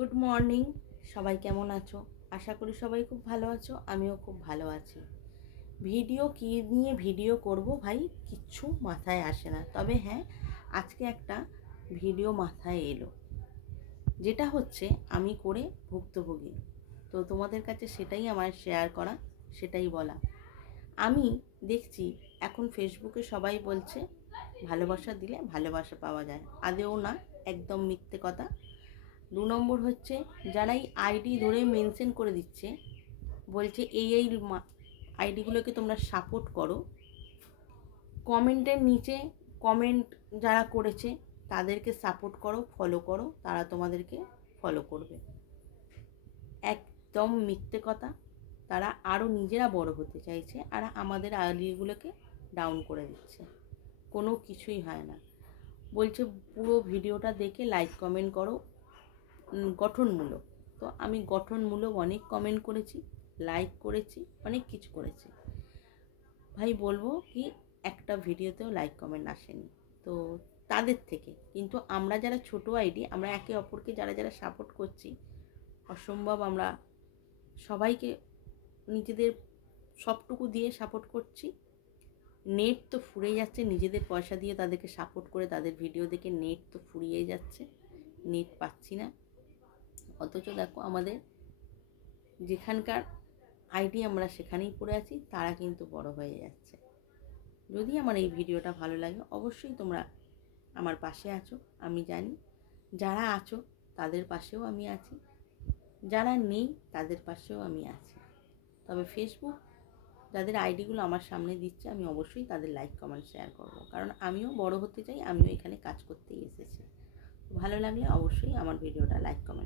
Good morning. সবাই কেমন আছো? আশা করি সবাই খুব ভালো আছো, আমিও খুব ভালো আছি। ভিডিও কী নিয়ে ভিডিও করব ভাই কিচ্ছু মাথায় আসে না, তবে হ্যাঁ, আজকে একটা ভিডিও মাথায় এলো, যেটা হচ্ছে আমি করে ভুক্তভোগী। তো তোমাদের কাছে সেটাই আমার শেয়ার করা, সেটাই বলা। আমি দেখছি এখন ফেসবুকে সবাই বলছে ভালোবাসা দিলে ভালোবাসা পাওয়া যায়, আদেও না, একদম মিথ্যে কথা। 2 নম্বর হচ্ছে, যারা এই আইডি ধরে মেনশন করে দিচ্ছে, বলছে এই আইডিগুলোকে তোমরা সাপোর্ট করো, কমেন্টের নিচে কমেন্ট যারা করেছে তাদেরকে সাপোর্ট করো, ফলো করো, তারা তোমাদেরকে ফলো করবে। একদম মিথ্যে কথা। তারা আরও নিজেরা বড় হতে চাইছে আর আমাদের আইডিগুলোকে ডাউন করে দিচ্ছে। কোনো কিছুই হয় না। বলছে পুরো ভিডিওটা দেখে লাইক কমেন্ট করো, গঠনমূলক। তো আমি গঠনমূলক অনেক কমেন্ট করেছি, লাইক করেছি, অনেক কিছু করেছি। ভাই বলবো কি, একটা ভিডিওতেও লাইক কমেন্ট আসেনি তো তাদের থেকে। কিন্তু আমরা যারা ছোট আইডি, আমরা একে অপরকে যারা যারা সাপোর্ট করছি, অসম্ভব আমরা সবাইকে নিজেদের সবটুকু দিয়ে সাপোর্ট করছি। নেট তো ফুরিয়ে যাচ্ছে, নিজেদের পয়সা দিয়ে তাদেরকে সাপোর্ট করে তাদের ভিডিও দেখে নেট তো ফুরিয়ে যাচ্ছে, নেট পাচ্ছি না। অথচ দেখো আমাদের যেখানকার আইডি আমরা সেখানেই পড়ে আছি, তারা কিন্তু বড় হয়ে যাচ্ছে। যদি আমার এই ভিডিওটা ভালো লাগে, অবশ্যই তোমরা আমার পাশে আছো, আমি জানি। যারা আছো তাদের পাশেও আমি আছি, যারা নেই তাদের পাশেও আমি আছি। তবে ফেসবুক যাদের আইডিগুলো আমার সামনে দিচ্ছে, আমি অবশ্যই তাদের লাইক কমেন্ট শেয়ার করব, কারণ আমিও বড় হতে চাই, আমিও এখানে কাজ করতেই এসেছি। ভালো লাগলে অবশ্যই আমার ভিডিওটা লাইক কমেন্ট